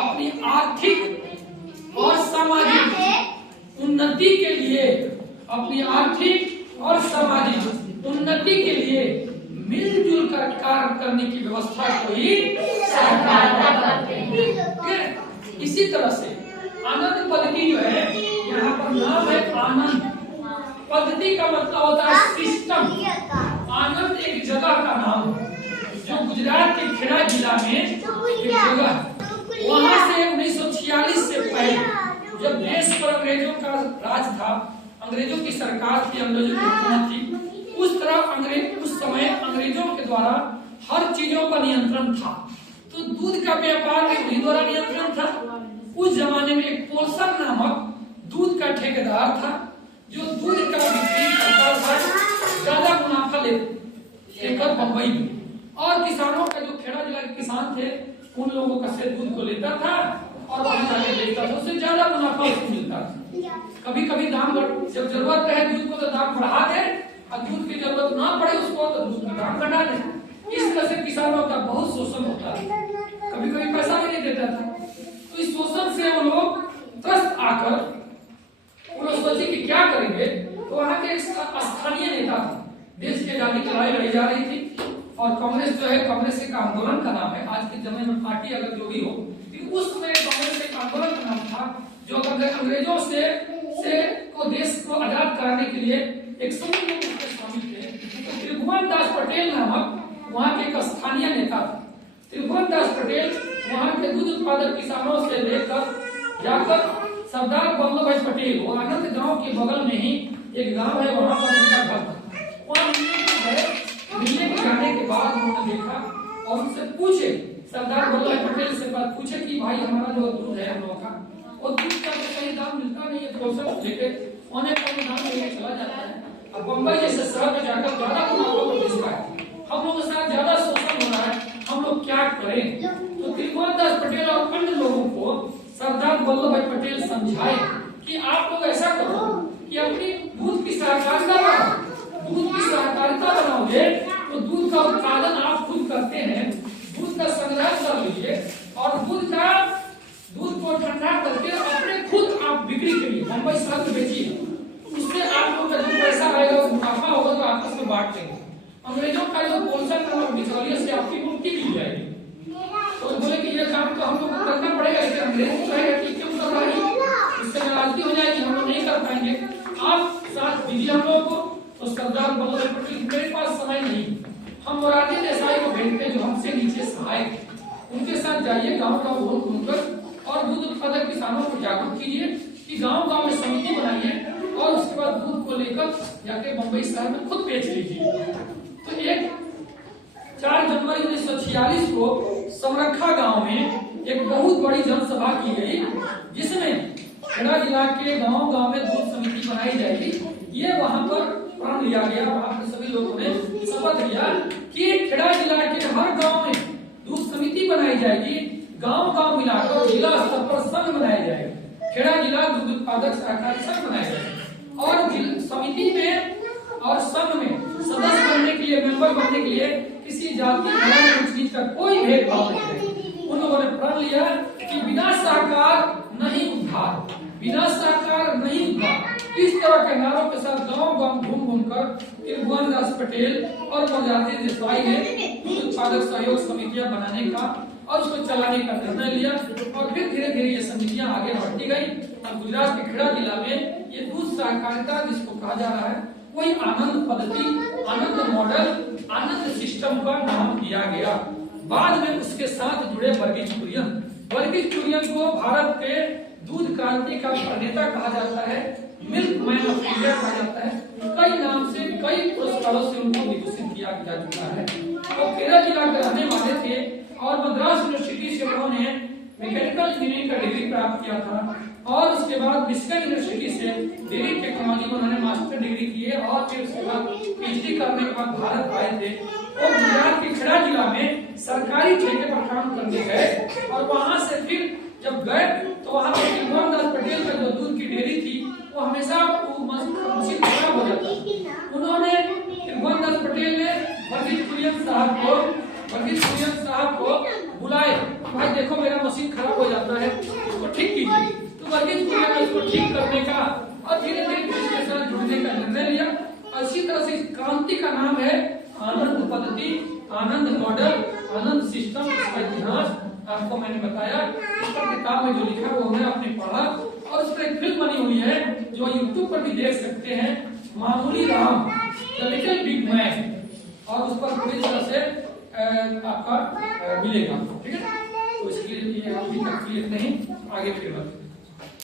अपनी आर्थिक और सामाजिक उन्नति के लिए, अपनी आर्थिक और सामाजिक उन्नति के लिए मिलजुल कर कार्य करने की व्यवस्था को ही सरकार करते हैं। इसी तरह से आनंद पद्धति जो है, यहाँ पर नाम है आनंद। पद्धति का मतलब होता है सिस्टम। आनंद एक जगह का नाम है जो गुजरात के खेड़ा जिला में एक जगह, वहां से 1946 से पहले जब देश पर अंग्रेजों का राज था, अंग्रेजों की सरकार थी, अंग्रेजों की हुकूमत थी, उस तरह उस समय अंग्रेजों के द्वारा हर चीजों पर नियंत्रण था। तो दूध का व्यापार भी उन्हीं द्वारा नियंत्रण था। उस जमाने में एक पोलसन नामक दूध का ठेकेदार था जो दूध का बिक्री करता था, ज्यादा मुनाफा लेकर बम्बई में, और किसानों का जो खेड़ा जिला के किसान थे उन लोगों का से दूध को लेता था और वहां जाके बेचता था, उससे ज्यादा मुनाफा उसको मिलता था। कभी कभी दाम जब जरूरत रहे दूध को तो दाम बढ़ा दे, और दूध की जरूरत ना पड़े उसको तो दूध का दाम घटा दे। इस तरह से किसानों का बहुत शोषण होता है, कभी कभी पैसा भी नहीं देता था। तो इस शोषण से वो लोग त्रस्त आकर उन्होंने सोचे कि क्या करेंगे। तो वहां के स्थानीय नेता थे, देश की आजादी की लड़ाई लड़ी जा रही थी, और कांग्रेस जो है, कांग्रेस एक आंदोलन का नाम है, आज के समय में पार्टी अगर जो भी हो, तो उस समय कांग्रेस एक आंदोलन का नाम था जो अंग्रेजों से को देश को आजाद कराने के लिए एक समूह लोग उसमें शामिल थे। तो त्रिभुवन दास पटेल नामक वहाँ के एक स्थानीय नेता थे। त्रिभुवन दास पटेल वहाँ के दूध उत्पादक किसानों से लेकर जाकर सरदार वल्लभ भाई पटेल, वो आनंद गांव के बगल में ही एक गांव है, वहां पर उनका घर था। वहां मिलने के जाने के बाद उन्होंने देखा और उनसे पूछे, सरदार वल्लभ भाई पटेल से बात पूछे कि भाई हमारा जो दूध है हम लोग का, वो दूध का तो सही दाम मिलता नहीं है, तो सब लेके औने पौने दाम लेके चला जाता है। अब बम्बई जैसे शहर में जाकर ज्यादा मुनाफा को बेचता है, हम लोगों के साथ ज्यादा शोषण हो रहा है, हम लोग क्या करें। तो त्रिभुवन दास पटेल और अन्य लोगों को सरदार वल्लभ भाई पटेल समझाए कि आप लोग ऐसा करो कि अपनी दूध की सहकारिता बनाओ, दूध की सहकारिता बनाओगे तो दूध का उत्पादन आप खुद करते हैं, दूध का संग्रह कर लीजिए और दूध को ठंडा करके अपने खुद आप बिक्री करिए, बम्बई शहर में बेचिए, उससे आप लोग का जो पैसा आएगा मुनाफा होगा तो आपस में बांट लेंगे। अंग्रेजों का जो पोलसन और बिचौलिए से आपकी मुक्ति मिल जाएगी। तो बोले कि ये काम तो हम लोग को करना पड़ेगा, इससे अंग्रेज कहेगा कि क्यों कर रहा है, इससे नाराजगी हो जाएगी, हम लोग नहीं कर पाएंगे, आप साथ दीजिए हम लोग को। तो सरदार वल्लभ भाई पटेल, मेरे पास समय नहीं, हम मोरारजी देसाई को भेजते जो हमसे नीचे सहायक, उनके साथ जाइए, गाँव गाँव घूम घूमकर और दूध उत्पादक किसानों को जागरूक कीजिए कि गाँव गाँव में समिति बनाइए और उसके बाद दूध को लेकर जाके बम्बई शहर में खुद बेच लीजिए। तो एक 4 जनवरी 1946 को समरखा गांव में एक बहुत बड़ी जनसभा की गई, जिसमें खेड़ा जिला के गांव गांव में दूध समिति बनाई जाएगी। ये वहां पर प्रण लिया गया, वहां पर सभी लोगों ने शपथ लिया कि खेड़ा जिला के हर गांव में दूध समिति बनाई जाएगी, गांव गांव मिलाकर जिला स्तर पर संघ बनाया जाएगा, खेड़ा जिला दूध उत्पादक सहकारी संघ बनाया जाएगा। और समिति में और संघ में सदस्य बनने के लिए, मेंबर बनने के लिए किसी जाति धर्म नीच का कोई भेदभाव नहीं है। उन लोगों ने प्रण लिया कि बिना सहकार नहीं उद्धार, बिना सहकार नहीं उद्धार। इस तरह के नारों के साथ गांव गांव घूम घूम कर त्रिभुवन दास पटेल और मोरारजी देसाई ने दूध उत्पादक सहयोग समितियां बनाने का और उसको चलाने का निर्णय लिया, और फिर धीरे धीरे ये समितियां आगे बढ़ती गई। और गुजरात के खेड़ा जिला में ये दूध सहकारिता जिसको कहा जा रहा है, वही आनंद पद्धति, आनंद मॉडल, आनंद सिस्टम का नाम दिया गया। बाद में उसके साथ जुड़े वर्गीज कुरियन को भारत के दूध क्रांति का प्रणेता कहा जाता है, मिल्क मैन ऑफ इंडिया कहा जाता है। कई नाम से, कई पुरस्कारों से उनको विकसित किया जा चुका है। तो खेड़ा जिला के रहने वाले थे और मद्रास यूनिवर्सिटी से उन्होंने मैकेनिकल इंजीनियरिंग का डिग्री प्राप्त किया था, और उसके बाद मिशिगन यूनिवर्सिटी से दिल्ली टेक्नोलॉजी में उन्होंने मास्टर डिग्री किए, और फिर उसके बाद पीएचडी करने के बाद भारत आए थे और गुजरात के खेड़ा जिला में सरकारी ठेके पर काम करने गए। और वहां से फिर जब गए तो वहां पर त्रिभुवन दास पटेल का जो दूध की डेयरी थी वो हमेशा मशीन खराब हो जाता। उन्होंने त्रिभुवन दास पटेल ने वर्गीज कुरियन साहब को वर्गीज कुरियन साहब को बुलाए, भाई देखो मेरा मशीन खराब हो जाता है, इसको ठीक कीजिए। तो वर्गीज कुरियन ने इसको ठीक करने का और धीरे धीरे इसके साथ जुड़ने का निर्णय लिया। और इसी तरह से इस क्रांति का नाम है आनंद पद्धति, आनंद मॉडल, आनंद सिस्टम। इसका इतिहास आपको मैंने बताया, इस पर किताब में जो लिखा वो हमने आपने पढ़ा। और उस पर एक फिल्म बनी हुई है जो यूट्यूब पर भी देख सकते हैं, मामूली Ram, the little big man, और उस पर पूरी तरह से आपका मिलेगा। ठीक है, तो इसके लिए अभी तक क्लियर नहीं, आगे फिर बात।